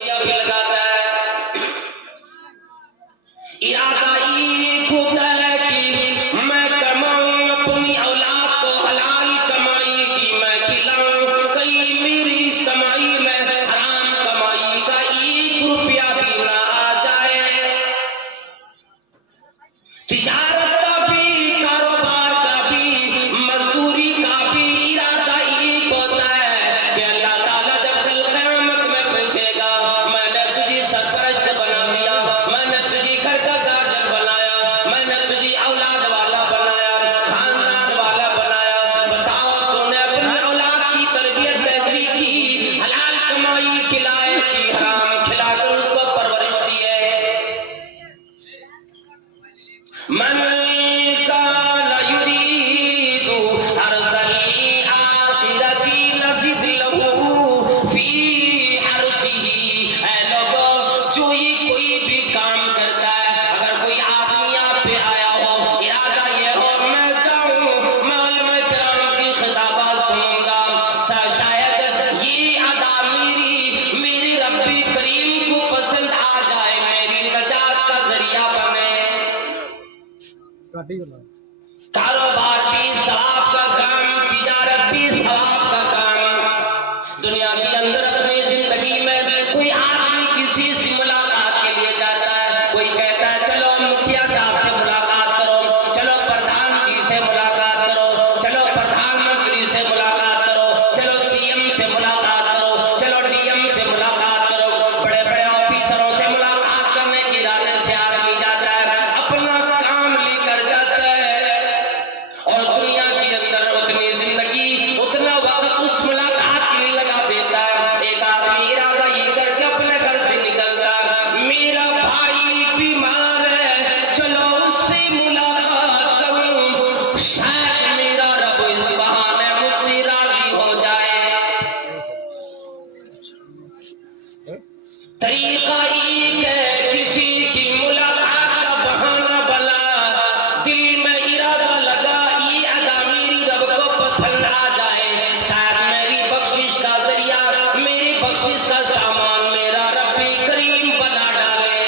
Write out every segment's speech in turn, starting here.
भी लगाता है। इरादा ये होता है कि मैं कमाऊं, अपनी औलाद को हलाल कमाई की मैं खिलाऊं, कहीं मेरी इस कमाई में हराम कमाई का 1 रुपया भी ना आ जाए। तिजारत का भी, कारोबार का भी, मजदूरी का भी इरादा एक होता है कि अल्लाह ताला जब कल क़यामत में पूछेगा, मैंने तुझे सरपरस्त बना दिया, मैंने तुझे घर का गार्जियन बनाया, मैंने तुझे औलाद वाला बनाया, खानदान वाला बनाया, बताओ तूने अपनी औलाद की तरबियत कैसी की? हलाल कमाई खिलाए की हराम खिलाकर उसको परवरिश दी है। मन कान युरीदु हर्सल आखिरती नज़िद लहू फी हर्सिही। ऐ लोगों, जो ये कोई भी काम करता है, अगर कोई आदमी आप पे आया हो, इरादा ये हो मैं जाऊं, मैं उलमा किराम की खिताबात सुनूंगा, शायद ये अदा मेरी रब्बी करीम को पसंद आ जाए, मेरी नजात का जरिया बने। कारोबार भी सवाब का काम, तिजारत भी सवाब का काम। दुनिया के अंदर अपनी जिंदगी में कोई आदमी किसी से मुलाकात के लिए जाता है, कोई कहता है चलो मुखिया साहब से मुलाकात करो, चलो प्रधान जी से मुलाकात करो, चलो प्रधानमंत्री से मुलाकात करो, चलो सीएम से मुलाकात करो, चलो डीएम से मुलाकात करो। बड़े बड़े ऑफिसरों से मुलाकात करने के इरादे से आदमी जाता है, अपना काम लेकर जाता है, और दुनिया के अंदर उतनी जिंदगी उतना वक्त उस मुलाकात के लिए लगा देता है। एक आदमी इरादा ये करके अपने घर से निकलता है, मेरा भाई बीमार है, चलो उससे मुलाकात करूं, शायद मेरा रब इस बहाने मुझसे राजी हो जाए। तरीका एक है, किसी की मुलाकात का बहाना बना, दिल में इरादा लगा ये अदा मेरी रब को पसंद आ जाए, शायद मेरी बख्शिश का जरिया, मेरी बख्शिश का सामान मेरा रब्बी करीम बना डाले।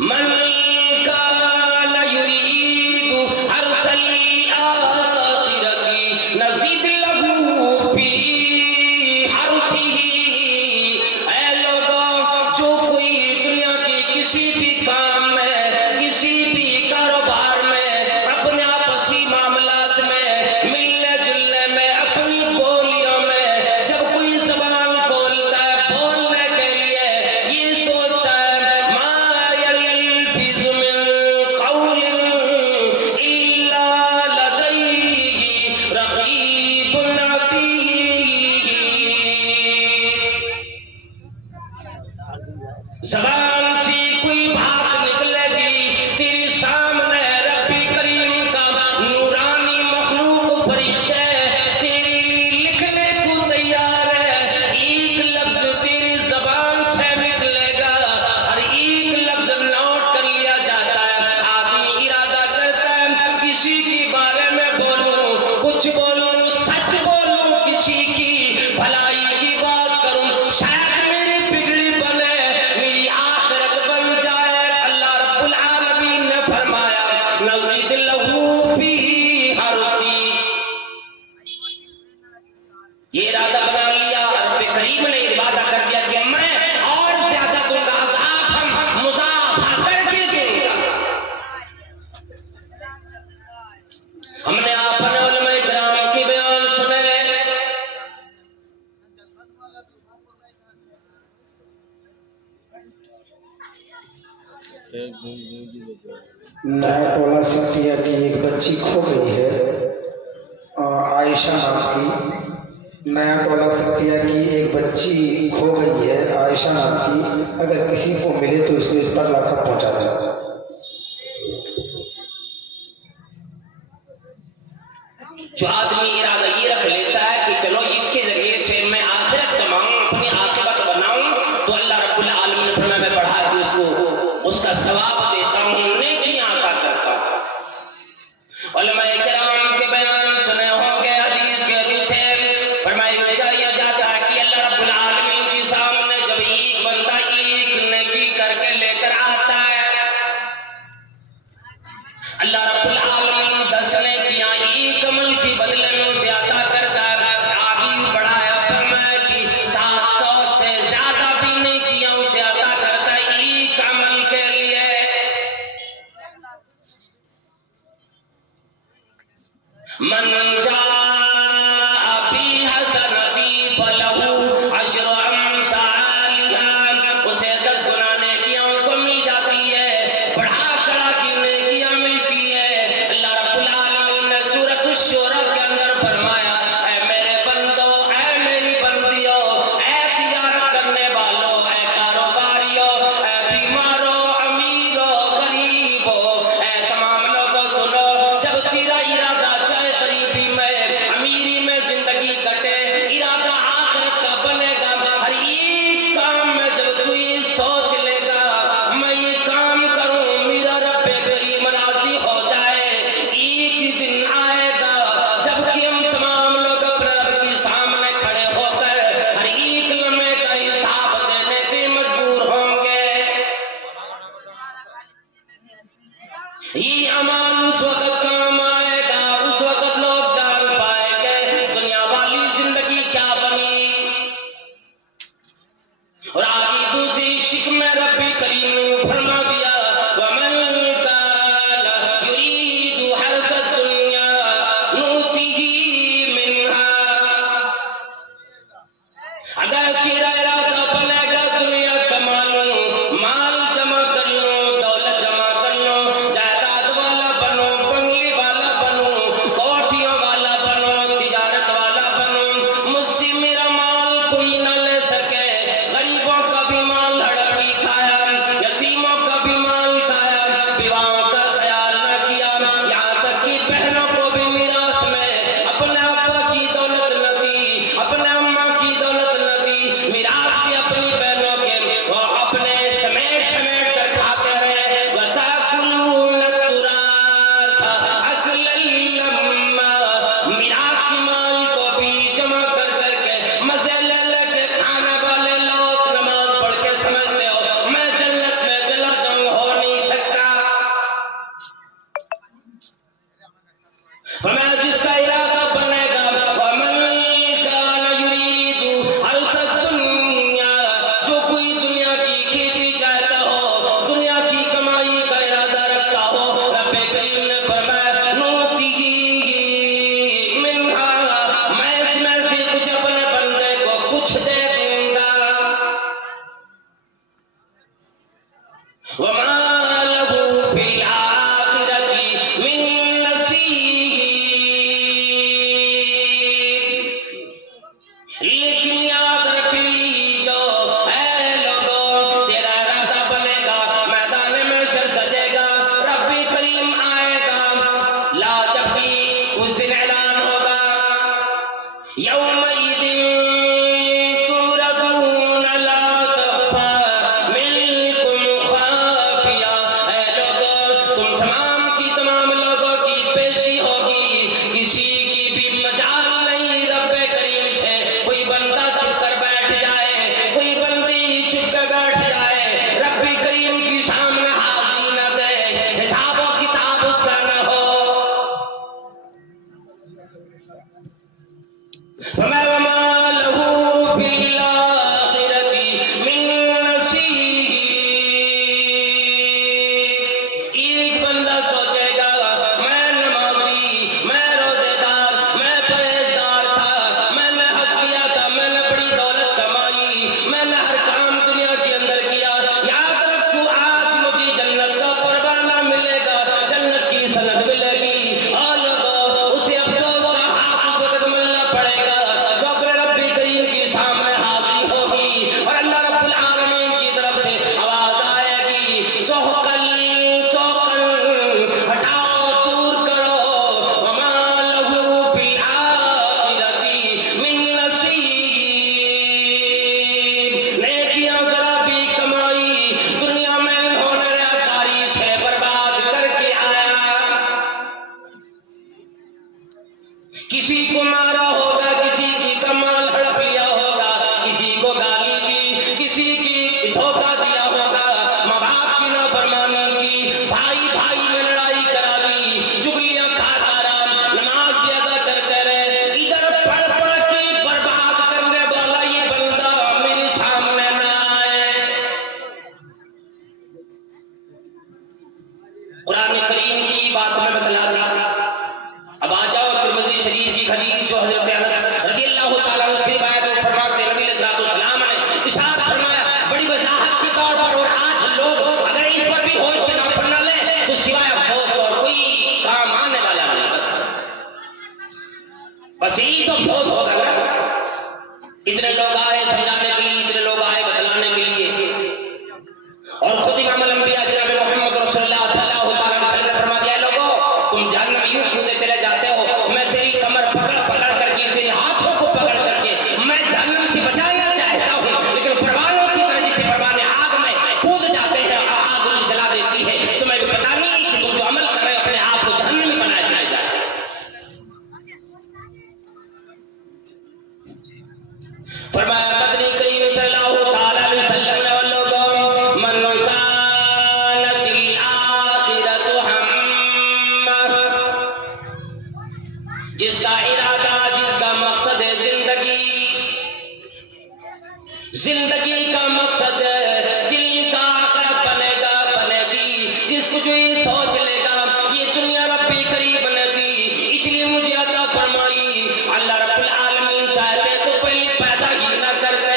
मन कान युरीदु हर्सल आखिरती नज़िद लहू फी हर्सिही। ऐ लोगों, जो कोई दुनिया के किसी भी काम में, किसी भी कारोबार में, अपने आपसी मामलात में, मिलने जुलने में, अपनी बोलियों में, जब कोई ज़बान खोलता है बोलने के लिए, ये सोचता है मा यल्फिज़ु मिन क़ौलिन इल्ला लदैहि रक़ीबुन अतीद। ज़बान से कोई बात निकलेगी, तेरे सामने रब्बी करीम का नूरानी मखलूक फरिश्ते तेरे लिए लिखने को तैयार है। एक लफ्ज तेरी ज़बान से निकलेगा, हर एक लफ्ज नोट कर लिया जाता है। आदमी इरादा करता है किसी के बारे में बोलूं, कुछ बोलूं, सच बोलूं, किसी की भलाई की बात करूं, शायद मेरी बिगड़ी बने, मेरी आखिरत बन जाए। अल्लाह रब्बुल आलमीन ने फरमाया नज़ीद लहू फी हर्सी। ये इरादा बना लिया, रब्बे करीम ने इरादा कर दिया कि मैं और ज्यादा दूंगा, अज़ाफ़ मुज़ाफ़ा करके दूंगा। हमने अपने उलमा किराम के बयान सुने, नया टोला सतिया की एक बच्ची खो गई है, आयशा नाम की। नया टोला सतिया की एक बच्ची खो गई है, आयशा नाम की। अगर किसी को मिले तो इसको इस पर लाकर पहुंचा दो। जो आदमी इरादा ये रख लेता है कि चलो इसके जरिए से मैं आखिरत कमाऊं, अपनी आखिरत बनाऊं, तो अल्लाह रब्बुल आलमीन ने फरमाया मैं बढ़ा के उसको उसका सवाब देता हूं, नेकियां अता करता हूं। उलमा किराम के बयान सुने होंगे, हदीस के पीछे फरमाया जाता अगर तेरा इरादा बनेगा दुनिया कमा लो, माल जमा कर लो, दौलत जमा कर लो, जायदाद वाला बनो, बंगले वाला बनो, कोठियों वाला बनो, तिजारत वाला बनो, मुझसे मेरा माल कोई न ले सके। गरीबों का भी माल हड़प के खाया, यतीमों का भी माल खाया, विवाहों का ख्याल न किया, यहाँ तक कि बहनों को भी मीरास में अपने अब्बा की दौलत न दी, अपने अम्मा की दौलत न दी, मीरास भी अपनी बहनों के वो अपने समेट समेट कर खाते रहे। वताकुलून तुरासा अकलन लम्मा, मीरास की माल को भी जमा कर करके मजे ले लेके खाने वाले लोग नमाज पढ़ के समझते हो मैं जन्नत में चला जाऊं, हो नहीं सकता। हमें जिसका इरादा बनेगा वमन कान युरीदु हर्सद दुनिया, जो कोई दुनिया की खेती चाहता हो, दुनिया की कमाई का इरादा रखता हो, रब्बे करीम ने फरमाया नूतिही मिन्हा, मैं इसमें से कुछ अपने बंदे को कुछ दे दूंगा। वमा लहू फिल आखिरती मिन नसीब, लेकिन याद रख लीजो ऐ लोगों, तेरा इरादा बनेगा, मैदान में शर सजेगा, रब्बी करीम आएगा, ला जबकि उस दिन ऐलान होगा यौमइदिन तुरदून ला तख्फा मिनकुम खाफिया। ऐ लोगों, तुम तमाम की तमाम लोगों की पेशी होगी, किसी की भी मजाल नहीं रब्बे करीम से। कोई बंदा चुप कर बैठ जाए, कोई बंदी चुप कर बैठ जाए, रब्बी करीम की सामने हाजिरी न दे, हिसाब और किताब उसका न हो। वमा लहू फिल आखिरती मिन नसीब, एक बंदा सोचेगा मैं नमाजी, मैं रोजेदार, मैं परहेजगार था, मैंने हज किया था, मैंने बड़ी दौलत कमाई, मैंने हर काम दुनिया के अंदर किया, याद रखो आज मुझे जन्नत का परवाना मिलेगा, जन्नत की सनद मिलेगी। और लोगों, उसे अफसोस का हाथ उस वक्त मिलना पड़ेगा जो अपने रब्बी करीम के सामने हाजिर होगी, और अल्लाह रब्बुल आलमीन की तरफ से आवाज आएगी सोहकल सोहकल, हटाओ दूर करो, वमा लहू फिल आखिरती मिन नसीब, नेकियां जरा भी कमाई दुनिया में होने कारी से बर्बाद करके आया। किसी को मारा होगा, किसी की कमाल हड़प लिया होगा, किसी को गाली दी, किसी की धोखा दिया होगा, माँ बाप की नाफरमानी की, भाई भाई में लड़ाई करा दी, चुगलियां खाता रहा, नमाज भी अदा करते रहे, इधर पढ़ पढ़ के बर्बाद करने वाला ये बंदा मेरे सामने न आए। कुरान करीम की बात में बतला दी। अब आ जाओ तिरमिज़ी शरीफ की हदीस जो हज़रत अनस रज़ियल्लाहु ताला अन्हु से रिवायत है, फरमाते हैं नबी अलैहिस्सलाम ने इरशाद फरमाया बड़ी वजाहत के तौर पर, और आज लोग अगर इस पर भी होश के नाम पर न ले तो सिवाय अफसोस और कोई काम आने वाला नहीं। बस यही तो अफसोस होगा ना। इतने लोग आए समझाने के लिए, इतने लोग आए बतलाने के लिए, और खुद इमाम अल-अंबिया जनाब मोहम्मद रसूलुल्लाह सल्लल्लाहु अलैहि वसल्लम ने फरमा दिया लोगों, तुम जहन्नम में यूं कूदे चले जाते हो, मैं तेरी कमर पकड़ पकड़ करके, तेरे हाथों को पकड़ करके मैं जहन्नम से बचाना चाहता हूँ, लेकिन परवानों की तरह जैसे परवाने आग में कूद जाते हैं, आग उन्हें जला देती है, तुम्हें भी पता नहीं कि तुम जो अमल कर रहे हो अपने आप को जहन्नम में बनाया जाएगा। फरमाया मदनी करीम सल्लल्लाहु ताला अलैहि वसल्लम ने लोगों, मन कानतिल आखिरतु हम्मा, जिसका इरादा, जिसका मकसद है जिंदगी का मकसद है, जिनका आखिरत बनेगा बनेगी, जिसको जो ये सोच लेगा ये दुनिया रब्बी करीब न दी, इसलिए मुझे अता फरमाई। अल्लाह रब्बुल आलमीन चाहते तो पहले पैदा ही ना करते,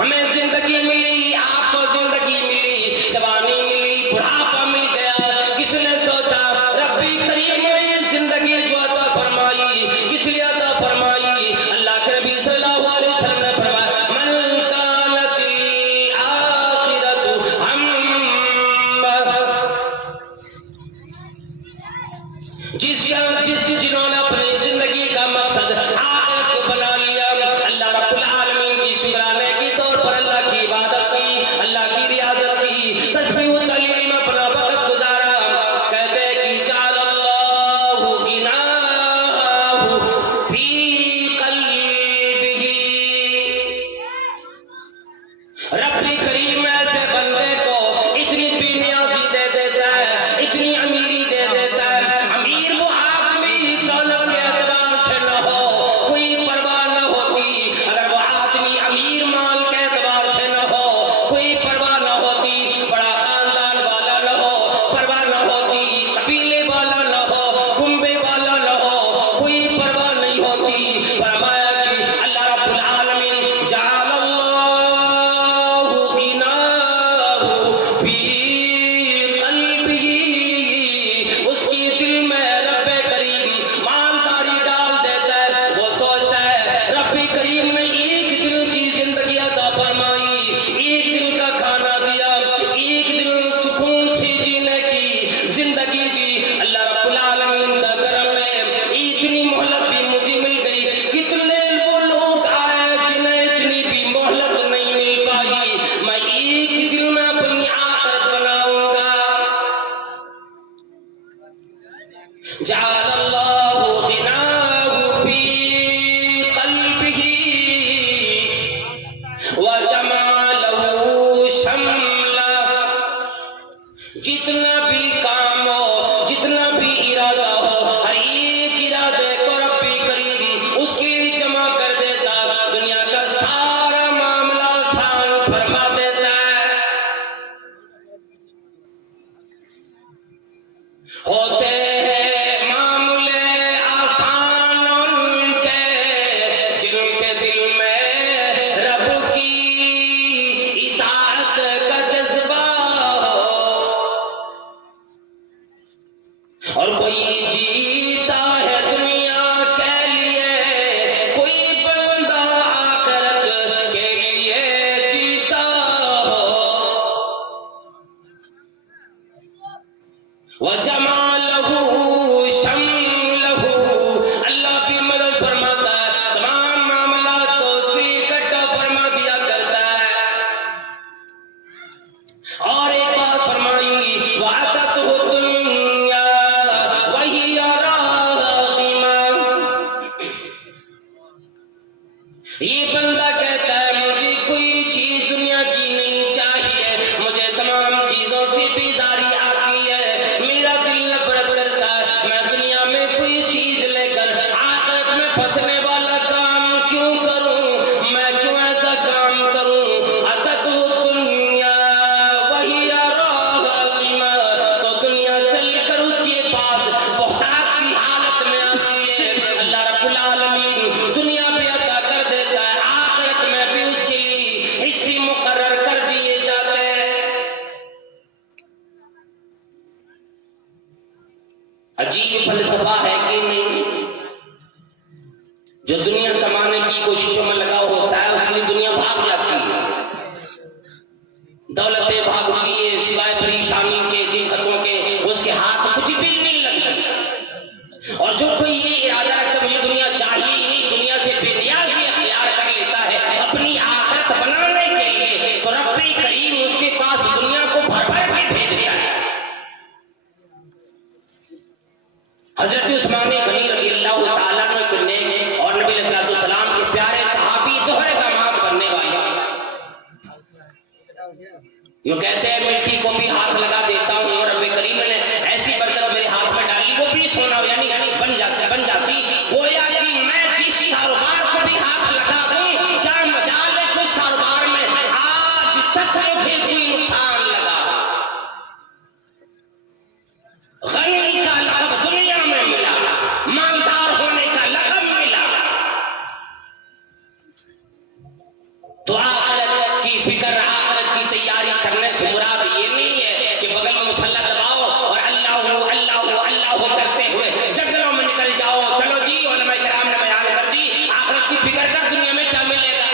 हमें जिंदगी मिली, आपको जिंदगी मिली, जवानी मिली, बुढ़ापा मिल गया। किसने सोचा रब्बी करीम ने ये जिंदगी जो अता फरमाई, किस लिए अता फरमाई? अल्लाह के नबी सल्लल्लाहु अलैहि वसल्लम ने फरमाया, मन कानती आखिरतु हम्मा, जिन्होंने अपनी जिंदगी का मकसद आखिरत को बना लिया, अल्लाह रब्बुल आलमीन की शुक्राने के तौर पर अल्लाह की इबादत की, अल्लाह की रियाजत की, तस्बीह व तहलील में अपना वक्त गुजारा। कहते हैं कि जालल्लाहु गिनाहु फी क़ल्बिही, रब्बी करीम ऐसे बंदे को इतनी बेनियाजी दे देता है, इतनी अमीरी दे देता है। अमीर वो आदमी दौलत के एतबार से न हो, कोई परवाह न होती। अगर वो आदमी अमीर माल के एतबार से न हो, कोई परवाह न होती। बड़ा खानदान वाला न हो, परवाह न होती। कबीले वाला न हो, कुंबे वाला न हो, कोई परवाह नहीं होती। फरमाया कि अल्लाह रब्बुल आलमीन जालल्लाहु गिनाहु फी क़ल्बिही, उसकी दिल में रब्बे करीम मालदारी डाल देता है। वो सोचता है रब्बे करीम ने एक दिन की जिंदगी अता फरमाई, एक दिन का खाना दिया, एक दिन सुकून से जीने की जिंदगी दी। अल्लाह रब्बुल आलमीन का करम है, इतनी मोहलत भी मुझे मिल गई। कितने वो लोग आए जिन्हें इतनी भी मोहलत नहीं मिल पाई। मैं एक दिन में अपनी आखिरत बनाऊंगा। जालल्लाहु गिनाहु फी क़ल्बिही व जमालहु शम्ला, जितना भी काम हो, जितना भी इरादा हो, हर एक इरादे को रब्बी करीम उसके लिए जमा कर देता। दुनिया का सारा मामला आसान फरमा देता है। होते हैं मामले आसान उनके, जिनके दिल में रब की इताअत का जज्बा हो। और कोई जीता है दुनिया के लिए, कोई बंदा आखिरत के लिए जीता हो। वजमालहु शम्लहु, अल्लाह भी मदद फरमाता है, तमाम मामला को उसकी इकट्ठा फरमा दिया करता है। और एक बात फरमाई, वाततहु दुनिया वहिय राग़िमा, ये बंदा कहता है मुझे कोई चीज दुनिया की नहीं चाहिए, मुझे तमाम चीजों से बेजारी आती है, मेरा दिल नफरत करता है। मैं दुनिया में कोई चीज लेकर आखिरत में फंसने वाला काम क्यों करूं, मैं क्यों ऐसा काम करूं। अततु दुनिया वहिय राग़िमा, तो दुनिया चलकर उसके पास मोहताज की हालत में आती है। अल्लाह रब्बुल आलमीन दुनिया पे अता कर देता है, आखिरत में भी उसके लिए हिस्से मुकर्रर कर दिए जाते हैं। अजीब फलसफा है कि नहीं? जो दुनिया कमाने की कोशिशों में लगा होता है उसकी दुनिया भाग जाती है, दौलतें भागती है, सिवाय परेशानी के, दिक्कतों के उसके हाथ कुछ भी नहीं लगता। और जो कोई ये इरादा रखता मुझे दुनिया चाहिए ही नहीं, दुनिया से बेनियाजी अख्तियार कर लेता है अपनी आखिरत बनाने के लिए, तो रब्बी करीम उसके पास दुनिया को भर भर के भेजता है। हजरत उस्मान गनी रज़ियल्लाहु ताला अन्हु ने और नबी अलैहिस्सलाम के प्यारे सहाबी दोहरे दामाद बनने वाले, यूं कहते हैं मिट्टी को भी हाथ लगा देता हूँ, और रब्बे करीम ने ऐसी बरकत मेरे हाथ में डाली वो भी सोना यानी बन जाती। गोया कि मैं जिस कारोबार को भी हाथ लगा दूं, क्या मजाल है कुछ कारोबार में आज तक मुझे कोई नुकसान लगा। गनी का लक़ब दुनिया में मिला, मालदार होने का लक़ब मिला, तो आखिरत की फिक्र, आखिरत की तैयारी करने से मुराद ये नहीं है कि बगल में मुसल्ला दबाओ और अल्लाह अल्लाह अल्लाह करते हुए जंगलों में निकल जाओ। चलो जी, उलमा किराम ने बयान कर दी, आखिरत की फिक्र कर, दुनिया में क्या मिलेगा।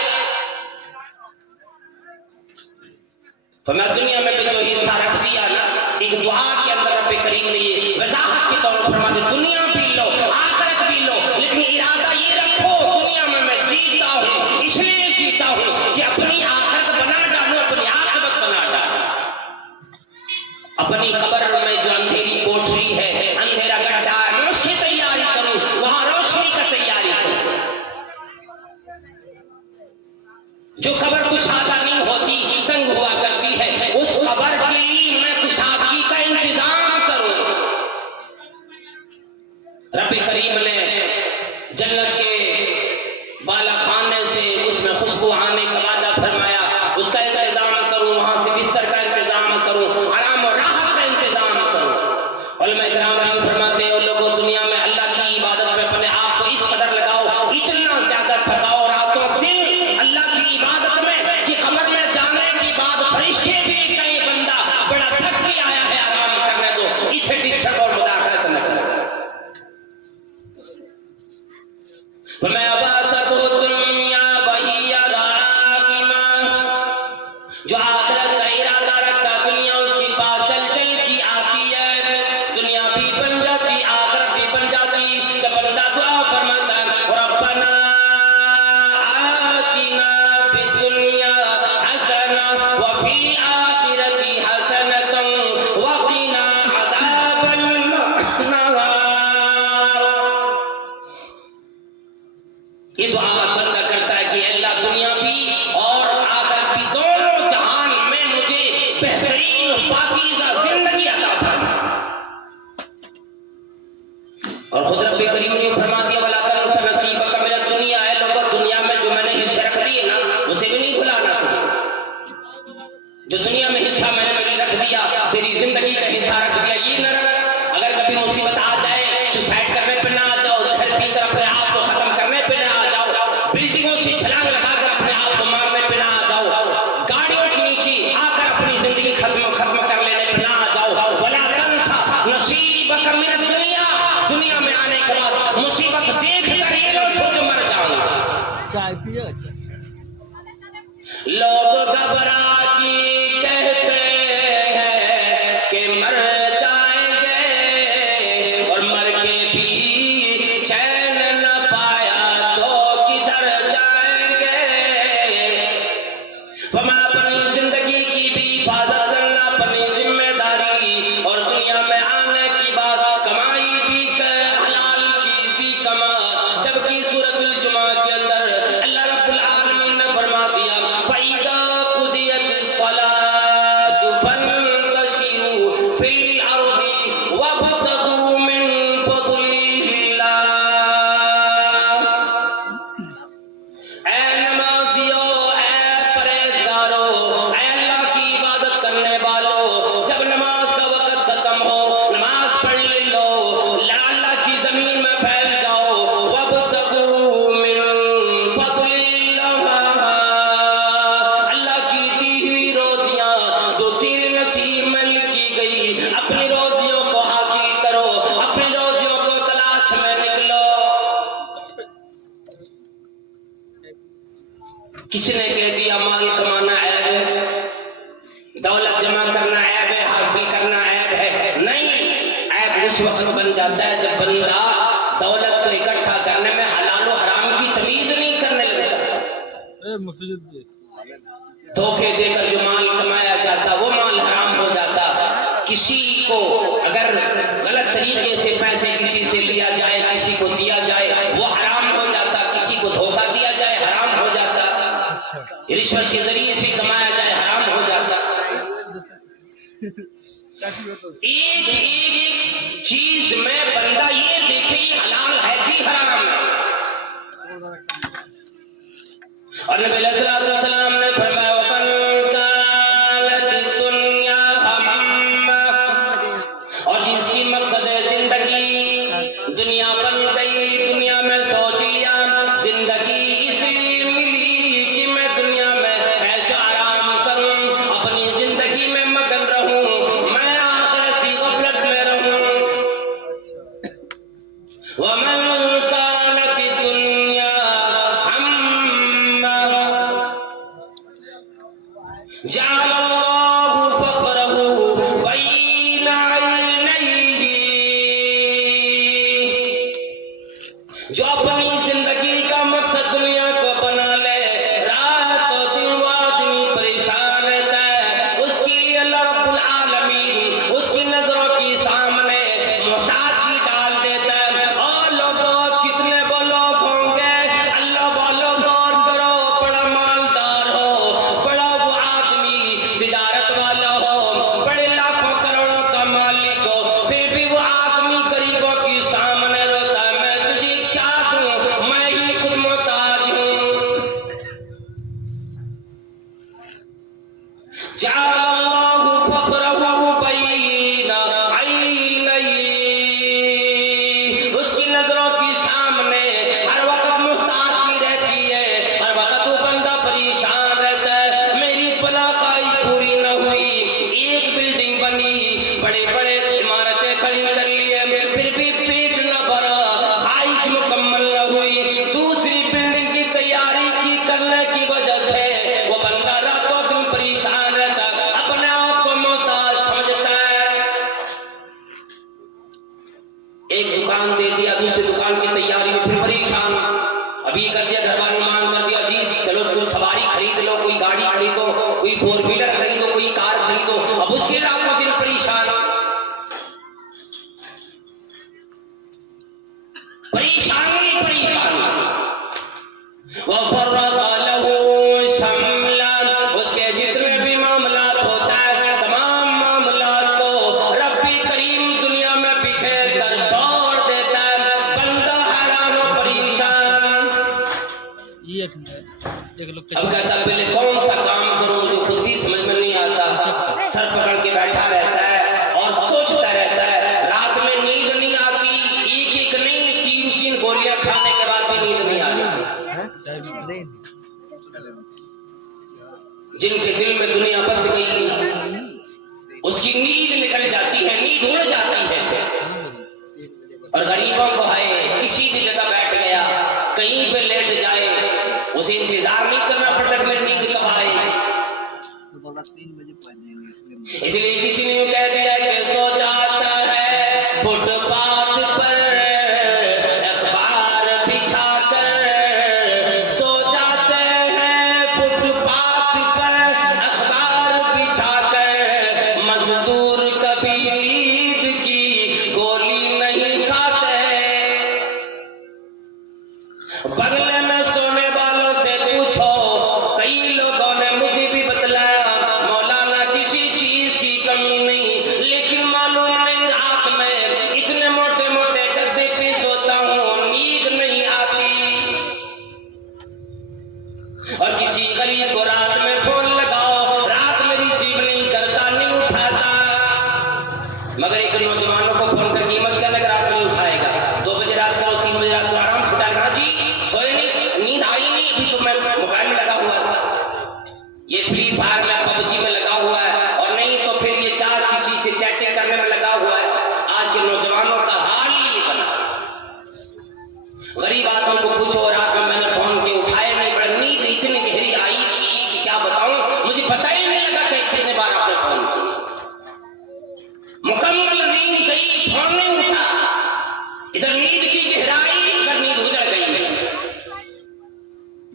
तो मैं दुनिया में भी जो हिस्सा रख दिया ना, एक दुआ के अंदर रब्बे करीम ने ये वजाहत के तौर पर फरमा दिया, दुनिया भी लो आखिरत भी लो, लेकिन इरादा ये रखो दुनिया में मैं जीता हूं, इसलिए जीता हूं कि अपनी आखिरत बना डालूं, अपनी आखिरत बना डालूं। अपनी कब्र में जो अंधेरी कोठरी है, अंधेरा गड्ढा है, मैं उसकी तैयारी करूं, वहां रोशनी का तैयारी करूं। जो कब्र कुशादा नहीं होती, तंग हुआ करती है, उस कब्र के लिए मैं कुशादगी का इंतजाम करूं। रब्बे करीम ने जन्नत के बाला खाने से उसमें खुशबू आने का वादा फरमाया, उसका इंतजाम करूं, वहां से बिस्तर का इंतजाम करूं, आराम और राहत का इंतजाम करूं। उलमा किराम भी फरमाते हैं, लोगों दुनिया में अल्लाह की इबादत में अपने आप को इस कदर लगाओ, इतना ज्यादा थकाओ रातों दिन अल्लाह की इबादत में कि कब्र में जाने के बाद फरिश्ते भी कहीं बंदा बड़ा थक के आया है, आराम करने दो, इसे डिस्टर्ब और मुदाखलत न करो। मैं अबादत हो दुनिया बहिया राकिमा, जो आखिरत का इरादा रखता दुनिया उसके पास चल चल की आती है, दुनिया भी बन जाती आखिरत भी बन जाती। तो बंदा दुआ फरमाता है, रब्बना आतिना फिद दुनिया हसना व फी आखिरति हसनतन व क़िना अज़ाबन नार। ये दुआ बंदा करता है कि अल्लाह दुनिया भी और आखिरत भी दोनों जहान में मुझे बेहतरीन पाकीज़ा जिंदगी अता फरमा। और खुद रब्बे करीम ने फरमा दिया, वला तंसा नसीबक मिनद दुनिया, है लोगों दुनिया में जो मैंने हिस्से रख दिए ना, उसे भी नहीं भुलाना तुम। जो दुनिया में हिस्सा मैंने रख दिया, तेरी जिंदगी का हिस्सा रख दिया, ये न रख। अगर कभी मुसीबत आ जाए, सुसाइड करने पे ना आ जाओ, जहर पीकर अपने आप को खत्म करने पे ना आ जाओ, बिल्डिंगों से छलांग लगाकर अपने आप को मारने पे ना आ जाओ, गाड़ियों के नीचे आकर अपनी जिंदगी खत्म कर लेने पे ना आ जाओ। वला तंसा नसीबक मिनद दुनिया, दुनिया में आने के बाद मुसीबत देख कर ये लोग सोच मर जाऊंगा। चाय पियो। लोग घबरा के कहते हैं कि मर जाएंगे, और मर के भी चैन न पाया तो किधर जाएंगे। मैं अपनी जिंदगी की भी हिफाजत करना अपनी जिम्मेदारी, और दुनिया में आने की बात कमाई भी कर, हलाल चीज भी कमा। जबकि सूरतुल जुमा के अंदर अल्लाह रब्बुल आलमीन ने फरमा दिया, फइदा कुदियतिस सलातु फंतशिरू फिल अर्दी वब्तगू मिन फदलिल्लाह। ऐ नमाजियों, ऐ परहेजगारों, ऐ अल्लाह की इबादत करने वालों, जब नमाज का वक्त खत्म हो, नमाज पढ़ ले लो, अल्लाह की जमीन में फैल जाओ। वब्तगू मिन फदलिल्लाह, अल्लाह की दी हुई रोजियां जो तेरे नसीब में लिखी गई, अपनी रोजियों को हासिल करो, अपनी रोजियों को तलाश में निकलो। किसी ने कह दिया माल कमाना ऐब है, दौलत जमा करना ऐब है, हासिल करना ऐब है। नहीं, ऐब उस वक्त बन जाता है जब बंदा दौलत को इकट्ठा करने में हलाल और हराम की तमीज नहीं करने लगता। धोखे देकर जो माल कमाया जाता वो माल हराम हो जाता। किसी को अगर गलत तरीके से पैसे किसी से लिया जाए, किसी को दिया जाए, वो हराम हो जाता। किसी को धोखा दिया जाए, हराम हो जाता। रिश्वत के जरिए से कमाया जाए, हराम हो जाता। एक एक चीज में बंदा ये देखे ये हलाल है कि हराम है। और नबी अलैहि सलाम ने फरमाया, और जिसकी मकसद है जिंदगी, दुनिया बन गई, दुनिया में सोच लिया जिंदगी इसलिए मिली कि मैं दुनिया में ऐशो आराम जालल्लाहु फखरहु बैन अयनैहि, जो अपनी जिंदगी का मकसद दुनिया को बना ले, रात और दिन वो आदमी परेशान रहता है, उसके लिए अल्लाह रब्बुल आलमीन उसकी नजरों के सामने मोहताजी डाल देता है। और लोगों कितने वो लोग होंगे, अल्लाह वालों गौर करो, बड़ा मालदार हो, बड़ा वो आदमी तिजारत वाला हो, बड़े लाखों करोड़ों का मालिक हो, फिर भी वो आदमी गरीबों के सामने रोता है, मैं तुझे क्या दूं, मैं ही खुद मोहताज हूँ। जालल्लाहु फखरहु बैन अयनैहि, उसकी नजरों के सामने हर वक्त मुहताजी रहती है, हर वक्त वो बंदा परेशान रहता है। मेरी भला ख्वाहिश पूरी न हुई, एक बिल्डिंग बनी, बड़े बड़े इमारतें खड़ी कर लिए, फिर भी पेट न भरा, ख्वाहिश मुकम्मल न हुई, दूसरी बिल्डिंग की तैयारी की करने की वजह से वो बंदा रातों दिन परेशान रहता है, अपने आप को मोहताज समझता है। एक दुकान दे दिया, दूसरी दुकान की तैयारी में फिर परेशान, अभी कर दिया, घर वालों ने मांग कर दिया, जी चलो कोई सवारी खरीद लो, कोई गाड़ी खरीदो, कोई 4 व्हीलर खरीदो, कोई कार खरीदो, अब उसके रातों दिन परेशान परेशानी परेशानी। वो फर्रक़ लहू शमलन, उसके जितने भी मामलात होता है, तमाम मामलात को रब्बी करीम दुनिया में बिखेर कर छोड़ देता है, बंदा हैरान और परेशान। अब कहता पहले कौन सा काम करूं, मुझे खुद भी समझ में नहीं आता, सर पकड़ के बैठा रहता है और सोचता रहता है, रात में नींद नहीं आती, एक एक नहीं 3-3 गोलियां खाने के बाद भी नींद नहीं आती। जिनके दिल में दुनिया बस गई, उसकी नींद निकल जाती है, नींद उड़ जाती है। और गरीबों को है, किसी भी जगह बैठ गया, कहीं पे लेट जाए, उसे इंतजार नहीं करना पड़ता कि मेरी नींद कब आए। इसलिए किसी ने यूं कह दिया कि सो जाता है फुटपाथ पर अखबार बिछा कर, सो जाते हैं फुटपाथ पर अखबार बिछा कर, मजदूर कभी नींद की गोली नहीं खाते। बगले में सोने वालों से पूछो, कई लोगों ने मुझे भी बतलाया, मौलाना किसी चीज की कमी नहीं, लेकिन मालूम नहीं रात में इतने मोटे मोटे गद्दे पे सोता हूँ, नींद नहीं आती। और किसी गरीब को रात में फोन लगाओ, रात में रिसीव नहीं करता, नहीं उठाता। मगर एक नौजवानों को फोन कर कीमत क्या लगा, रात में नहीं उठाएगा, 2 बजे रात को, 3 बजे रात को आराम से उठाएगा, जी सोए नहीं, नींद आई नहीं, अभी तो मैं मोबाइल में लगा हुआ था, ये फ्री फायर में पबजी में लगा हुआ है, और नहीं तो फिर ये क्या किसी से चैटिंग करने में लगा हुआ है। आज के नौजवानों का हाल ही ये बना। गरीब आदमी को पूछो, रात में मैंने फोन के उठाए नहीं, बड़ा नींद इतनी गहरी आई कि क्या बताऊं, मुझे पता ही नहीं लगा कि कितने बार आपने फोन किया। मुकम्मल नींद गई, फोन नहीं उठा, इधर नींद की गहराई, इधर नींद उजड़ गई।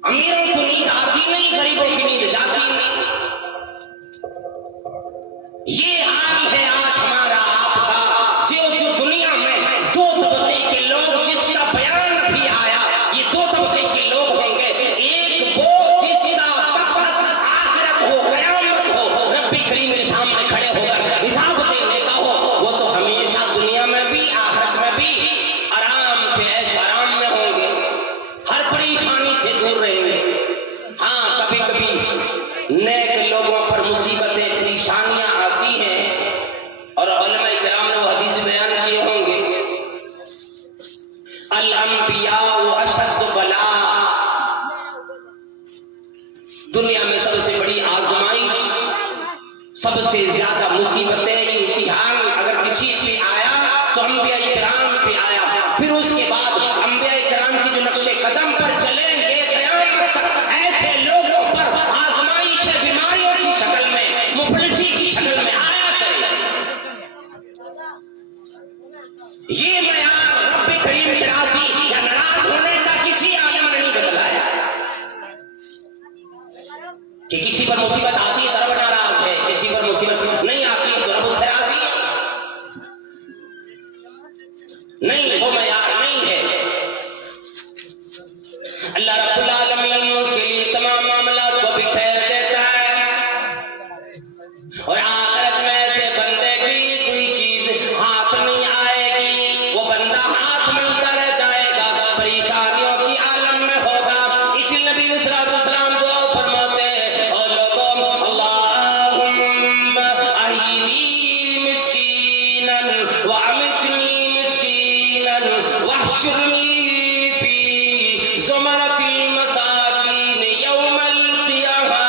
अमीरों को नींद आती नहीं, गरीबों की नींद जाती नहीं। ये हाल है आज हमारा आपका, जो दुनिया में 2 तबके के लोग, जिसका बयान भी आया, ये 2 तबके के लोग होंगे। एक वो जिसका मकसद आखिरत हो, कयामत हो, रब्बी करीम के सामने खड़े होकर हिसाब देने का हो, वो तो हमेशा दुनिया में भी आखिरत में भी आराम से ऐश आराम में होंगे, हर परेशानी से दूर रहेंगे। हाँ, कभी कभी नेक लोगों पर मुसीबतें परेशानियां आती हैं, और उलमाए किराम ने वो हदीस बयान किए होंगे, अल अंबिया अशद्द बला, दुनिया में सबसे बड़ी आजमाइश, सबसे ज्यादा मुसीबतें, इम्तिहान अगर किसी पे आया तो अंबिया किराम पे आया। फिर उसके बाद अंबिया किराम की जो नक्शे कदम पर चलेंगे, क़यामत तक ऐसे लोगों पर आजमाइश बीमारियों की शक्ल और आखिरत में ऐसे बंदे की कोई चीज हाथ नहीं आएगी, वो बंदा हाथ मिलता रह जाएगा, परेशानियों की आलम में होगा। इसी नबी अलैहिस्सलाम दुआ फरमाते हैं, ओ लोगों, अल्लाहुम्मा अहीनी मिस्कीनन व अमितनी मिस्कीनन वहशुरनी फी ज़ुमरती मसाकीन यौमल क़ियामा।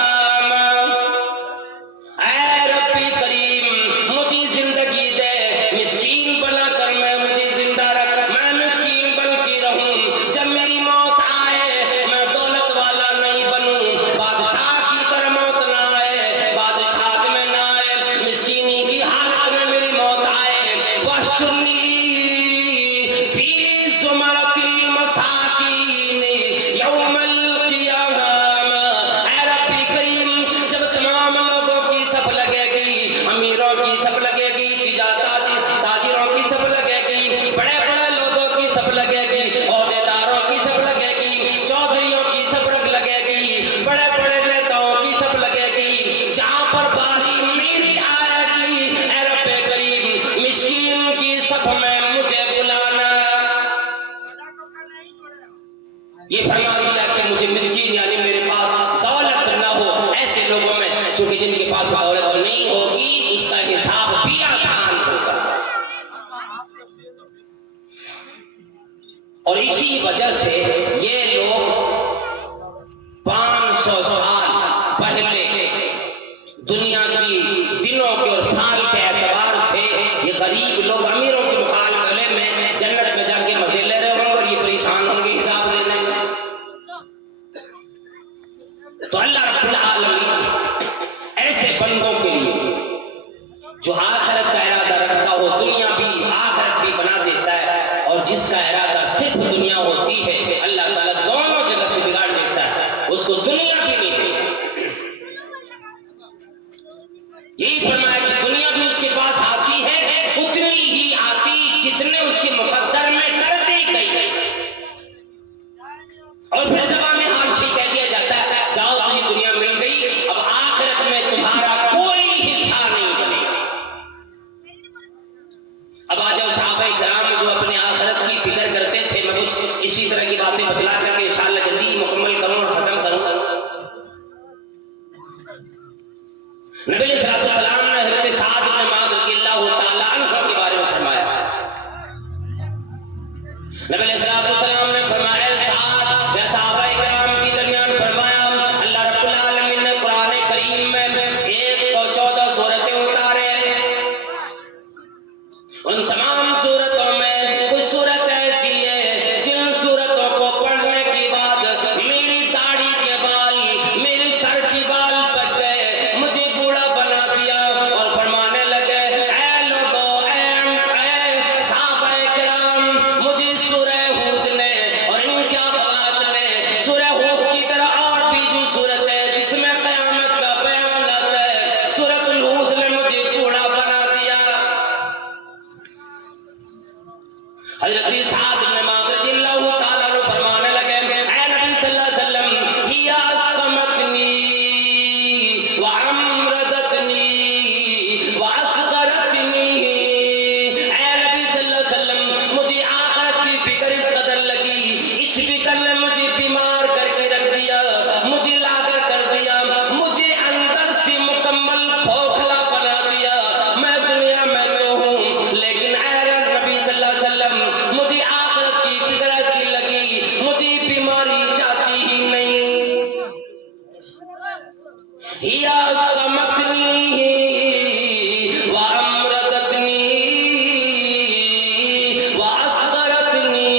ऐ रब्बी करीम, मुझे जिंदगी दे, मिस्कीन बनाकर मैं मुझे जिंदा रख, मैं मिस्कीन बन के रहूं। जब मेरी मौत आए मैं दौलत वाला नहीं बनूं, बादशाह की तरह मौत ना आए, बादशाह में ना आए, मिस्कीनी की हालत में मेरी मौत आए। वहशुरनी फी ज़ुमरतिल मसाकीन यौमल क़ियामा। ऐ रब्बी करीम, जब तमाम लोगों की सब लगेगी, अमीरों की सब लगेगी, ताजिरों की सब लगेगी, बड़े बड़े लोगों की सब लगेगी, ओहदेदारों की सब लगेगी, चौधरियों की सब लगेगी, बड़े बड़े नेताओं की सब लगेगी। जहां पर बारी मेरी आएगी, ऐ रब्बे करीम, मिस्कीन की सब में मुझे बुलाना। ये फरमा दिया कि मुझे मिस्कीन यानी मेरे पास दौलत न हो, ऐसे लोगों में चूंकि जिनके पास दौलत नहीं होगी उसका हिसाब भी आसान होगा। और इसी वजह से ये लोग 500 साल पहले दुनिया की दिनों के और साल के एतबार से ये गरीब लोग अमीरों के मुकाबले में जन्नत में जाके मजे ले रहे होंगे और ये परेशान होंगे हिसाब लेने में। तो अल्लाह रब्बुल आलमीन ऐसे बंदों के लिए जो आखिरत का इरादा रखता हो, दुनिया भी आखिरत भी बना देता है, और जिसका इरादा सिर्फ दुनिया होती है, अल्लाह ताला दोनों जगह से बिगाड़ देता है, उसको दुनिया भी नहीं देती। यही फरमाया कि दुनिया भी उसके पास आती है, उतनी ही आती जितने उसके मुकद्दर में कर दी गई। और फिर ज़बान हाल से कह दिया जाता है, जाओ तुझे दुनिया मिल गई, अब आखिरत में तुम्हारा कोई हिस्सा नहीं बनेगा। अब आ जाओ सहाबाए किराम जो अपने आखिरत की फिक्र करते थे। मैं कुछ इसी तरह की बातें बतला करके इंशाअल्लाह जल्दी मुकम्मल करूं और खत्म करूं। नबी अलैहिस्सलाम ने हज़रत साद इब्न मुआज़ रज़ियल्लाहु ताला अन्हु के बारे में फरमाया। नबी अलैहिस्सलाम ने फरमाया, साद या सहाबाए किराम के दरमियान फरमाया, अल्लाह रब्बुल आलमीन ने कुरान करीम में 114 सूरतें उतारे। उन तमाम सूरतों में कुछ सूरत ऐसी है जिन सूरतों को पढ़ने के बाद मेरी दाढ़ी के बाल, मेरे सर के बाल पक गए, मुझे बूढ़ा बना दिया, और फरमाने लगे, ऐ लोगों, ऐ सहाबाए किराम, मुझे सूरह हूद ने और इनके अख़वात ने सूरह हूद की तरह और भी जो सूरत है जिसमें क़यामत का बयान आता है, सूरह हूद ने मुझे बूढ़ा बना दिया। हज़रत साद इब्न मुआज़ रज़ियल्लाहु ताला अन्हु फरमाने लगे, ऐ नबी सल्लल्लाहु अलैहि वसल्लम, हिया अस्क़मतनी व अमरदतनी व असग़रतनी। ऐ नबी सल्लल्लाहु अलैहि वसल्लम, मुझे आखिरत की फिक्र इस कदर लगी, इस फिक्र ने मुझे बीमार करके रख दिया, मुझे लागर कर दिया, मुझे अंदर से मुकम्मल खोखला बना दिया। मैं दुनिया में तो हूँ, लेकिन ऐ नबी सल्लल्लाहु अलैहि वसल्लम, मुझे आखिरत की फिक्र ऐसी लगी, मुझे बीमारी जाती ही नहीं। हिया अस्क़मतनी व अमरदतनी व असग़रतनी,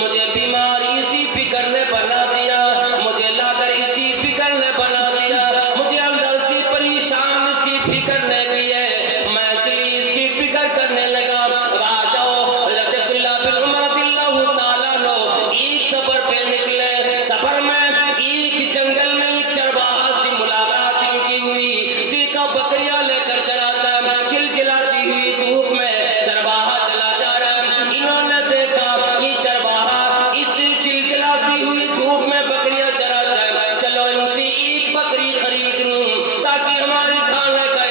मुझे बीमारी इसी फिक्र ने बना दिया, मुझे लाकर इसी फिक्र ने बना दिया, मुझे अंदर से परेशान इसी फिक्र ने की है, मैं इसलिए इसकी फिक्र करने लगा। आ जाओ, हज़रत अब्दुल्लाह बिन उमर रज़ियल्लाहु ताला अन्हु एक सफर पे निकले। सफर में एक जंगल में एक चरवाहा से मुलाकात इनकी हुई। देखा बकरियां लेकर चराता, चिलचिलाती हुई धूप में चरवाहा चला जा रहा। इन्होंने देखा ये चरवाहा इस चिलचिलाती हुई धूप में बकरियां चराता है, चलो इनसे एक बकरी खरीद लूं ताकि हमारे खाने का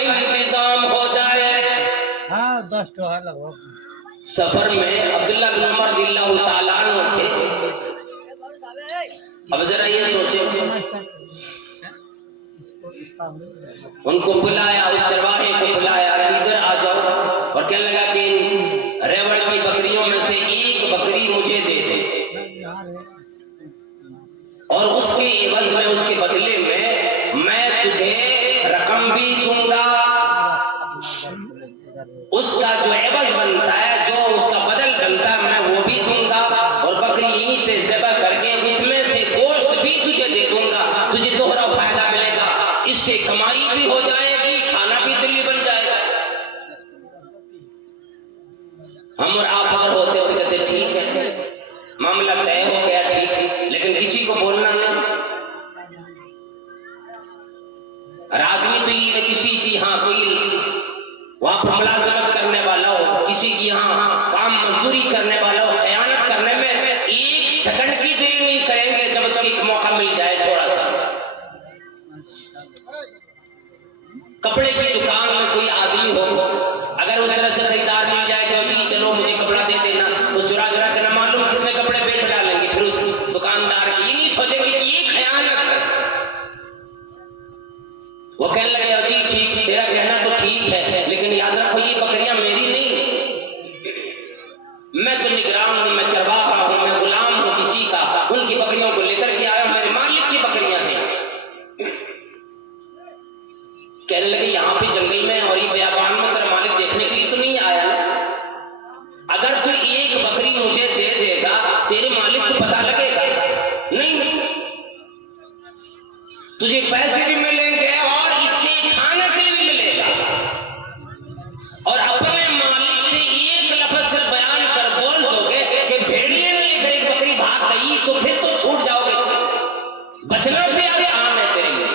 सफर में अब्दुल्ला बिन उमर रज़ियल्लाहु ताला अन्हु थे। अब जरा ये सोचे, उनको बुलाया, उस चरवाहे को बुलाया, इधर आ जाओ, और कहने लगा कि रेवड़ की बकरियों में से एक बकरी मुझे दे दे, और उसके एवज में, उसके बदले में मैं तुझे रकम भी दूंगा। उसका जो एवज बनता है, जो उसका बदल बनता है, मैं वो भी दूंगा, और बकरी यहीं पे ज़िबह करके उसमें से गोश्त भी तुझे दे दूंगा। तुझे दोहरा फायदा मिलेगा, इससे कमाई भी हो जाएगी, खाना भी दिल्ली बन जाएगा। हम और आप अगर होते तो कहते ठीक है, मामला तय हो गया, ठीक है, लेकिन किसी को बोलना नहीं। और आदमी तो ये किसी की यहाँ कोई वहां पर मुलाजमत करने वाला हो, किसी की यहाँ काम मजदूरी करने वाला हो, खयानत करने में एक सेकंड की देरी नहीं करेंगे जब तक एक मौका मिल जाए थोड़ा सा। कपड़े की दुकान में कोई आदमी हो, अगर उस तरह से खरीदार मिल जाए तो जी चलो मुझे कपड़ा दे देना, तो चुरा चुरा के न मालूम कितने कपड़े बेच डालेंगे। फिर उस दुकानदार की ये नहीं सोचेंगे कि ये खयानत है। वो कहने लगे जी ठीक, तेरा कहना तो ठीक है, लेकिन याद रखो ये बकरियां मेरी नहीं, मैं तो निगरान हूं, मैं चरवाहा हूं, मैं गुलाम हूं किसी का, उनकी बकरियों को लेकर के आया, मेरे मालिक की बकरियां हैं। कहने लगे यहाँ पे जंगल में और ये बयाबान में तेरा मालिक देखने के लिए तो नहीं आया, अगर तू एक बकरी मुझे दे देगा तेरे मालिक को पता लगेगा नहीं, तुझे पैसे भी मिलेंगे और इससे खाने के लिए भी मिलेगा, और अपने मालिक से एक लफ्ज से बयान कर बोल दोगे कि भेड़िए ने लेकर एक बकरी भाग गई, तो फिर तो छूट जाओगे, बचना भी आसान है तेरे लिए।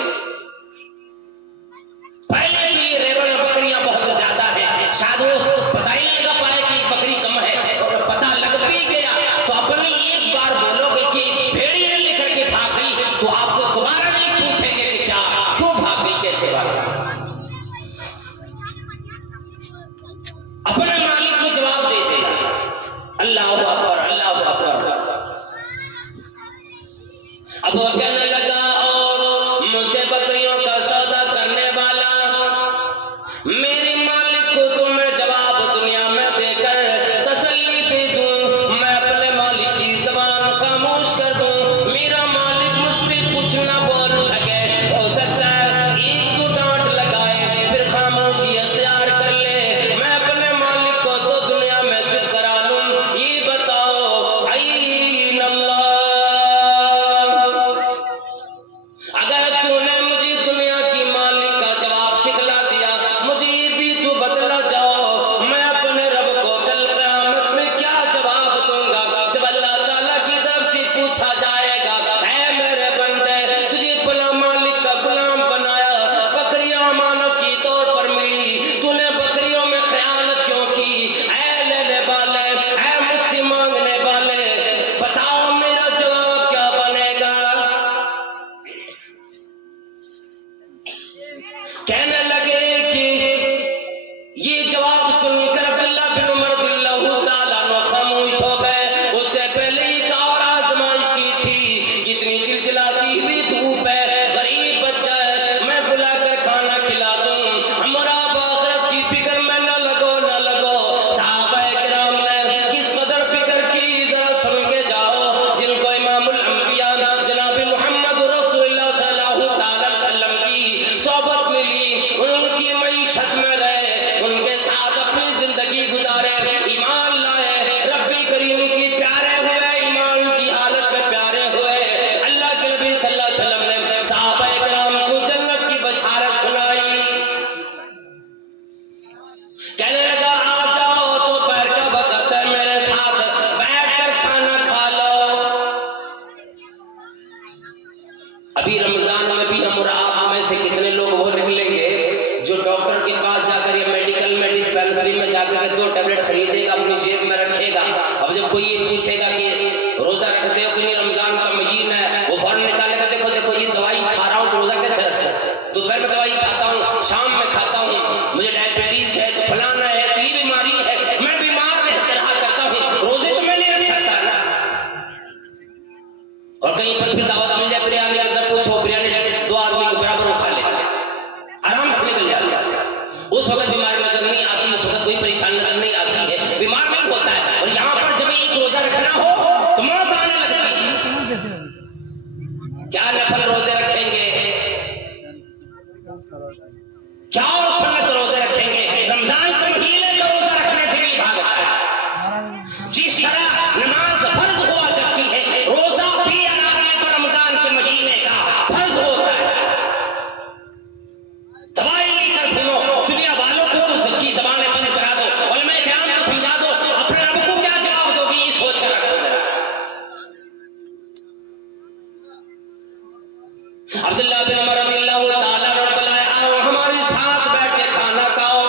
पहले तो ये रेवड़ बकरियां बहुत ज्यादा है, शायद वो पता ही नहीं लगा पाए कि बकरी कम है, और पता लग भी गया तो अपने एक बार बोलोगे कि भेड़िए ने लेकर के भाग गई, तो आपको दोबारा नहीं पूछेंगे कि क्या क्यों भाग गई, कैसे भाग गई, अपने मालिक को जवाब दे देगा। अल्लाह अकबर, अल्लाह अकबर। अब वो कहने लगा और मुझसे बकरियों का सौदा करने वाला, मेरे मालिक को तो मैं जवाब दुनिया में देकर तसल्ली दे दूं, मैं अपने मालिक की जबान खामोश कर दूं, मेरा मालिक मुझ पे कुछ ना बोल सके, हो सकता है एक दो डांट लगाए फिर खामोशी अख्तियार कर ले, मैं अपने मालिक को तो दुनिया में चुप करा लूं। ये बताओ ऐन अल्लाह, अगर तूने मुझे दुनिया की मालिक का जवाब सिखला दिया, मुझे ये भी तू बदला जाओ, मैं अपने रब को कल क़यामत में क्या जवाब दूंगा, जब अल्लाह ताला की तरफ से पूछा जाएगा, ऐ मेरे बंदे तुझे फला मालिक का गुलाम बनाया, बकरियां अमानत की तौर पर मिली, तूने बकरियों में खयानत क्यों की, ऐ लेने वाले, ऐ मुझसे मांगने वाले, बताओ मेरा जवाब क्या बनेगा। कहने लगे कि ये जवाब सुनकर अब्दुल्ला बिन उमर रज़ियल्लाहु ताला अन्हु खामोश हो गए। उससे पहले एक और आजमाइश की थी, कितनी चिलचिलाती हुई धूप है, गरीब बच्चा है, मैं बुलाकर खाना खिला दूं, हमारा आखिरत की फिक्र में न लगो न लगो। सहाबाए किराम ने किस कदर फिक्र की जरा समझ के जाओ, जिनको इमामुल अंबिया जनाब मोहम्मद रसूलुल्लाह सल्लल्लाहु ताला अलैहि वसल्लम की सोबत मिली, उनकी मईशत में रहे, उनके साथ अपनी जिंदगी गुजारे, ईमान लाए, रब्बी करीम की प्यारे हुए, ईमान की हालत में प्यारे हुए। अल्लाह के नबी सल्लल्लाहु अलैहि वसल्लम ने सहाबाए किराम को जन्नत की बशारत सुनाई। कहने लगा आ जाओ, तो पैर का वक्त है, मेरे साथ बैठकर खाना खा लो। अभी रमजान में भी हम और आप में से कितने लोग वो निकलेंगे जो डॉक्टर के पास जाकर या मेडिकल में डिस्पेंसरी में जाकर के 2 टैबलेट खरीदेगा, अपनी जेब में रखेगा। अब जब कोई ये पूछेगा कि रोजा रखते हो कि नहीं, रमजान का महीना है, वो फौरन निकालेगा, देखो देखो ये दवाई खा रहा हूँ तो रोजा कैसे रखो, दोपहर में दवाई खाता हूँ, शाम में खाता हूँ, मुझे डायबिटीज है तो फलाना है, तो ये बीमारी और कहीं पर फिर दावत मिल जाए बिरयानी के अंदर, पूछो बिरयानी 2 आदमी को बराबर उठा ले, आराम से निकल जाता है। उस वक्त बीमारी नजर नहीं आती, उस वक्त कोई परेशानी नजर नहीं आती है, बीमार नहीं होता है। और यहाँ पर जब एक रोजा रखना हो तो मौत आने लगती है। क्या नफल रोजे रखेंगे, क्या सुन्नत रोजे रखेंगे, रमजान के महीने में रोजा रखने से भी भागता है। जिस तरह नमाज फर्ज हुआ करती है, रोजा भी अदाने पर रमजान के महीने का फर्ज होता है। दवाई लेकर सुनो, दुनिया वालों को तो सच्ची जबानें बंद करा दो, उलमाए किराम को समझा दो, अपने रब को क्या जवाब दोगी ये सोच कर रखो जरा। अब्दुल्लाह बिन उमर रज़ियल्लाहु ताला अन्हु हमारे साथ बैठ के खाना खाओ,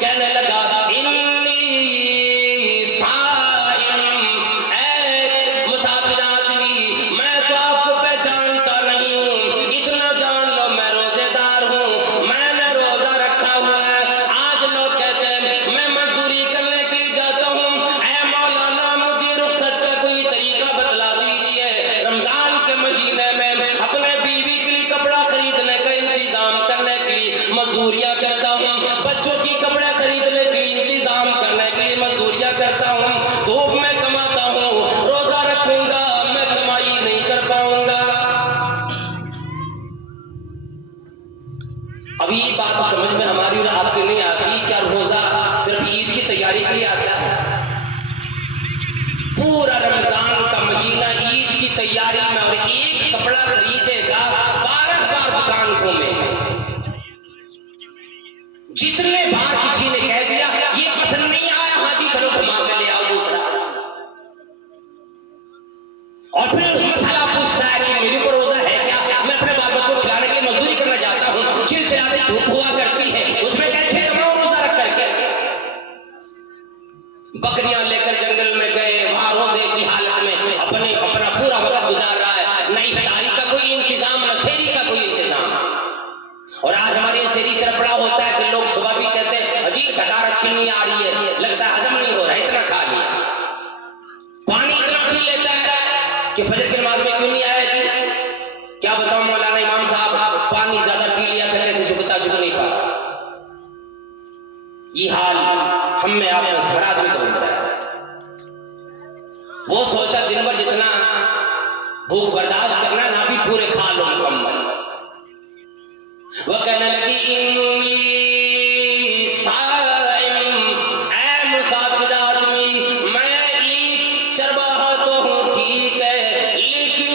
कहने लगा इन्नी साइम, ऐ मुसाफिर आदमी मैं तो आपको पहचानता नहीं हूँ, इतना जान लो मैं रोजेदार हूँ, मैंने रोजा रखा हुआ है। आज लोग कहते हैं मैं मजदूरी करने के लिए जाता हूँ, ऐ मौलाना मुझे रुखसत का कोई तरीका बतला दीजिए। रमजान के महीने में अपने बीवी के लिए कपड़ा खरीदने का इंतजाम करने के लिए मजदूरियां करता हूँ, बच्चों की कपड़े खरीदने के इंतजाम करने के लिए मजदूरियां करता हूँ, धूप में कमाता हूँ, रोजा रखूंगा मैं कमाई नहीं कर पाऊंगा। अब ये बात समझ में हमारी और आपकी नहीं आती, क्या रोजा सिर्फ ईद की तैयारी के लिए आता है? पूरा रमजान का महीना ईद की तैयारी में, और एक कपड़ा खरीदेगा 12 बार दुकान घूमे। जितने बार किसी ने कह दिया ये पसंद नहीं आया, हाँ जी चलो घुमा के ले आओ दूसरा, और फिर मसाला पूछता है कि मेरे को रोजा है क्या, मैं अपने बाल बच्चों को खिलाने के लिए मजदूरी करना चाहता हूँ, चिलचिलाती धूप हुआ करती है, उसमें कैसे कमाऊं रोजा रख करके। बकरियां लेकर जंगल में गए, वहां रोजे की हालत में अपना पूरा वक्त गुजार रहा है, न इफ्तारी का कोई इंतजाम न सेहरी का कोई इंतजाम। और आज हमारे सेहरी तरफ बड़ा होता है कि लोग सुबह भी कहते हैं अजीब खटार अच्छी नहीं आ रही है, लगता है हजम नहीं हो रहा, इतना खा लिया, पानी इतना पी लेता है कि फजर की नमाज में क्यों नहीं आया जी। क्या बताऊं मौलाना इमाम साहब, पानी ज्यादा पी लिया था, कैसे झुकता झुक नहीं पा। ये हाल हम में आप में हर आदमी को होता है। वो सोचा दिन भर जितना भूख बर्दाश्त करना ना भी पूरे खा लो मुकम्मल। वह कहने लगी इन्नी साइम, ऐ मुसाफिर आदमी मैं ईद चरवाहा तो हूँ ठीक है, लेकिन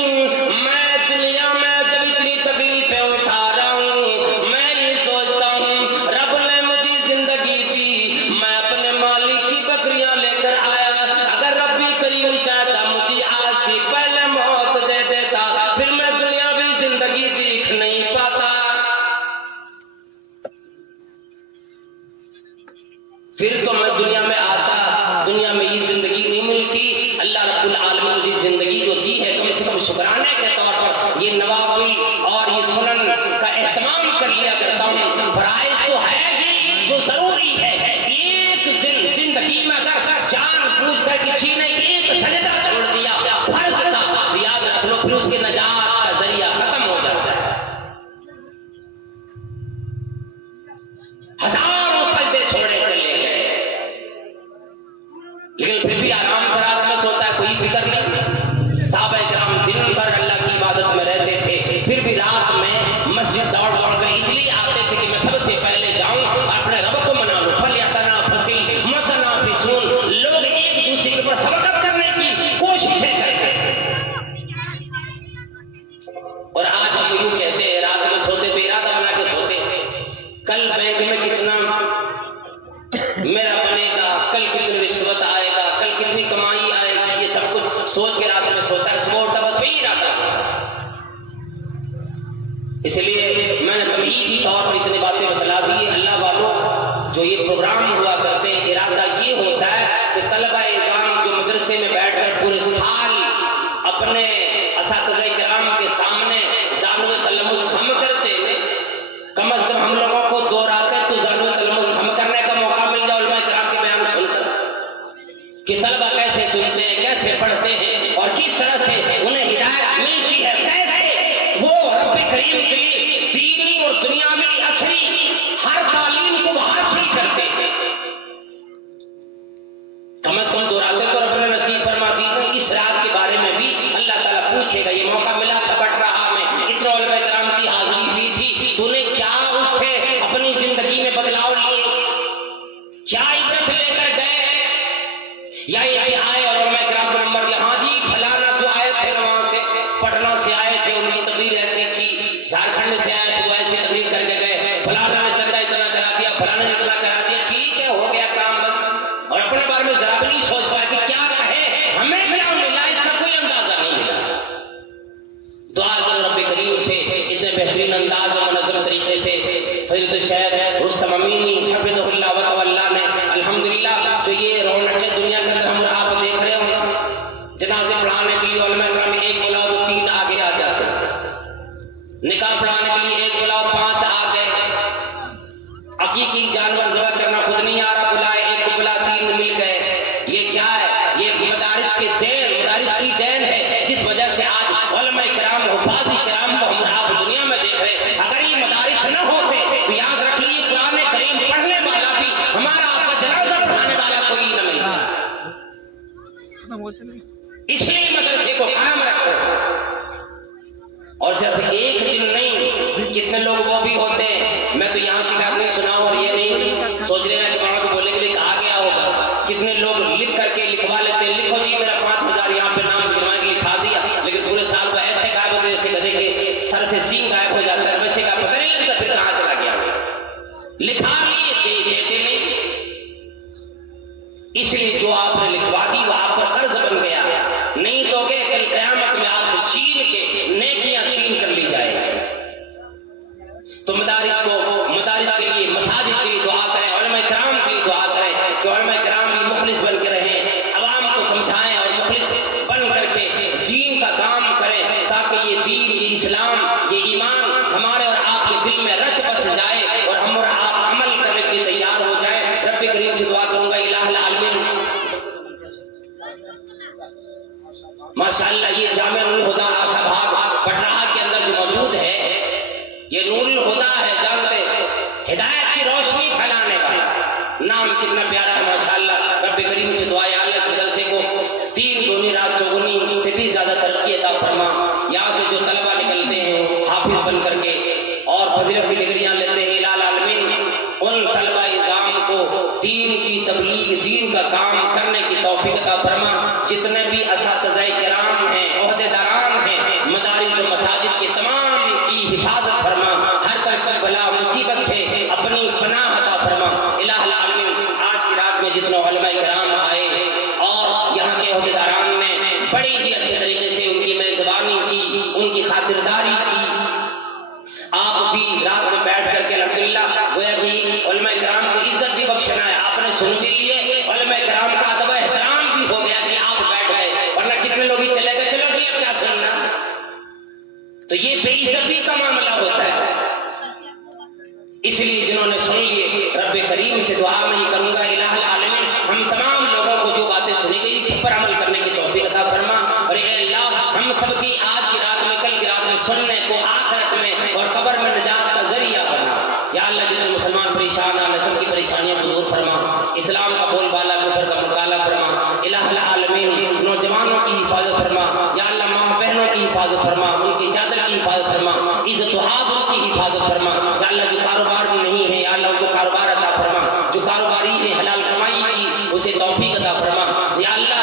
मैं दुनिया में जब इतनी तकलीफें उठा रहा हूँ, मैं ये सोचता हूँ रब ने मुझे जिंदगी दी, मैं अपने मालिक की बकरियां लेकर आया, अगर रब्बी करीम चाहता मुझे आज से पहले मौत दे देता, फिर मैं दुनियावी जिंदगी देख नहीं पाता, फिर तो मैं दुनिया में आता, दुनिया में ये जिंदगी नहीं मिलती। अल्लाह रब्बुल आलमीन मुझे जिंदगी जो दी है कम से कम शुक्राने के तौर पर ये नवाफिल और ये सुनन का एहतमाम कर लिया करता हूँ। फराइज तो है ही जो जरूरी है, एक जिंदगी में अगर जान बूझकर किसी ने एक सजदा छोड़ दिया फर्ज का, तो याद रख लो फिर उसके नजात का जरिया खत्म हो जाता है। हजारों सजदे छोड़े चले गए, लेकिन फिर भी आराम से रात में सोता है, कोई फिक्र नहीं। साहबे किराम दिन भर अल्लाह की इबादत में रहते थे, फिर भी रात में मस्जिद दौड़ दौड़ कर इसलिए आते थे कि मैं सबसे पहले जाऊं अपने रब को मना लूं। फलियतनाफसी मुतनाफिसून, लोग एक दूसरे के ऊपर सबकत करने की कोशिशें करते थे। और आज हम यूं कहते हैं रात में सोते तो इरादा बना के सोते, कल बैंक में कितना मेरा बनेगा, कल कितनी रिश्वत आएगा, कल कितनी कमाई आएगी, ये सब कुछ सोच के रात में सोता है, सुबह उठता बस वही इरादा। इसलिए मैंने तमहीदी तौर पर इतनी बातें बतला दी। अल्लाह वालों जो ये प्रोग्राम हुआ करते हैं, इरादा ये होता है कि तलबा-ए-इज़ाम जो मदरसे में बैठकर पूरे साल अपने असातिज़ा-ए-किराम के सामने ज़ानुए तलम्मुस हम करते हैं, कम अज कम हम लोगों को 2 रातें तो ज़ानुए तलम्मुस हम करने का मौका मिल जाए उलमा-ए-किराम के बयान सुनकर कि तलबा कैसे सुनते हैं, कैसे पढ़ते हैं और किस तरह से उन्हें हिदायत मिलती है, कैसे वो रब करीम की दीनी और दुनियावी असली हर तालीम को हासिल करते हैं। कम से कम 2 रातें तो रब ने नसीब फरमा दी। इस रात के बारे में भी अल्लाह ताला पूछेगा। ये मौका मिला था, पढ़ रहा मैं, इतने उलमा किराम की हाजिरी हुई थी, तूने क्या उससे अपनी जिंदगी में बदलाव लिए, क्या इबरत लेकर गए, या ये आए और उलमा किराम को नंबर दिया, हाँ जी फलाना जो आए थे वहां से पटना से आए थे, उनकी तकरीर ऐसी थी, झारखंड से आए थे वो ऐसी तकरीर करके गए, फलाना ने चंदा इतना करा दिया, फलाना ने इतना करा दिया, ठीक है हो गया काम बस। और अपने बारे में जरा भी नहीं सोच पाया कि क्या कहे, हमें क्या मिला, इसका कोई अंदाजा नहीं मिला। दुआ करो रब्बे करीम से इतने बेहतरीन अंदाज और मुनज़्ज़म तरीके से फज़ीलत शेख रुस्तम अमीनी हफ़िज़हुल्लाह व तवल्ला ने अल्हम्दुलिल्लाह जो ये रौनक दुनिया के अंदर हम आप देख रहे हो, जनाज़े पढ़ाने के लिए उलमा किराम एक बुलाओ तो 3 आगे आ जाते, निकाह पढ़ाने के लिए एक बुलाओ 5 आ गए, अकीकी जानवर ज़बह करना खुद नहीं आ रहा, बुलाए एक को बुला 3 मिल गए। ये क्या है? ये मदारिस की देन है, जिस वजह से आज उलमा किराम हुफ़ाज़ किराम को हम आप दुनिया में देख रहे हैं। अगर ये मदारिस न होते तो याद रख लीजिए कुरान करीम पढ़ने वाला भी हमारा आपका जनाजा पढ़ाने वाला कोई न मिलता। इसलिए मदरसे को कायम रखो, और सिर्फ एक दिन नहीं, कितने लोग वो भी होते हैं, मैं तो यहाँ शिकायत नहीं सुना और ये नहीं सोच लेना कि वहां को बोलने के लिए कहा गया होगा। कितने लोग लिख करके लिखवा लेते हैं, लिखो जी मेरा 5000 यहाँ पे नाम लिखवा के लिखा दिया, लेकिन पूरे साल को ऐसे गायब होते जैसे गधे के सर से सींग गायब हो जाता है, वैसे का पता नहीं लगता फिर कहाँ चला गया, लिखा लिए देते नहीं। इसलिए जो आपने लिखवा दी वो आप पर कर्ज बन गया, नहीं दोगे कल कयामत में आपसे छीन के नेकियां छीन कर ली जाएगी। तो मदारिस के लिए, मसाजिद के लिए दुआ करें, उलमा किराम के लिए दुआ करें कि उलमा किराम भी मुखलिस बन के रहें, अवाम को समझाएं और मुखलिस बन करके दीन का काम करें, ताकि ये दीन, ये इस्लाम, ये ईमान हमारे और आपके दिल में रच बस जाए और हम और आप अमल करने के लिए तैयार हो जाए। रब्बे करीम से दुआ करूंगा इलाहुल आलमीन माशाअल्लाह ये जामे नूरुल हुदा आशा भाग पटना के अंदर जो मौजूद है, ये नूरुल हुदा है, जानते हिदायत की रोशनी फैलाने वाला, नाम कितना प्यारा है माशाअल्लाह। रब्बे करीम से दुआ है अल्लाह इस मदरसे को 3 दूनी रात चौगुनी से भी ज्यादा तरक्की अता फरमा। यहाँ से जो तलबा निकलते हैं हाफिज बन करके और फजीलत की डिग्रियां लेते हैं, इलाहुल आलमीन उन तलबा इज़ाम को दीन की तबलीग, दीन का काम करने की तौफीक अता फरमा। जितने भी असातिज़ाए किराम हैं, ओहदेदारान हैं, मदारिस और मसाजिद के तमाम की हिफाजत फरमा, हर तरह की बला मुसीबत से अपनी पनाह अता फरमा। इलाहुल आलमीन आज की रात में जितने उलमा किराम आए और यहाँ के ओहदेदारान ने बड़ी ही अच्छे तरीके से उनकी मेजबानी की, उनकी खातिरदारी की, आप भी रात में बैठ करके अल्हम्दुलिल्लाह वो भी उलमा किराम को इज्जत भी बख्शना है, आपने सुन भी लिए, उलमा किराम का अदब एहतराम भी हो गया कि आप बैठ गए, वरना कितने लोग ही चले गए, चलो जी अब क्या सुनना, तो ये बेइज्जती का मामला होता है। इसलिए जिन्होंने सुन लिए, रब्बे करीम से दुआ मैं ये करूंगा इलाहुल आलमीन हम तमाम लोगों को जो बातें सुनी गई सब पर अमल करने की तौफीक अता फरमा। और ये अल्लाह हम सबकी आज की रात में, कल की रात में सुनने को आखिरत में और कब्र में निजात का जरिया बना। या अल्लाह जितने मुसलमान परेशान हैं सबकी परेशानियों को दूर फरमा, इस्लाम का बोलबाला कुफर का मुकाला फरमा। इलाहुल आलमीन नौजवानों की हिफाजत फरमा, या अल्लाह माँ बहनों की हिफाजत फरमा, उनकी चादर की हिफाजत फरमा, इज्जत आबरू की हिफाजत फरमा। या अल्लाह जो कारोबार में नहीं है, या अल्लाह उनको कारोबार अता फरमा, जो कारोबारी है हलाल कमाई की उसे तौफीक अता फरमा। या अल्लाह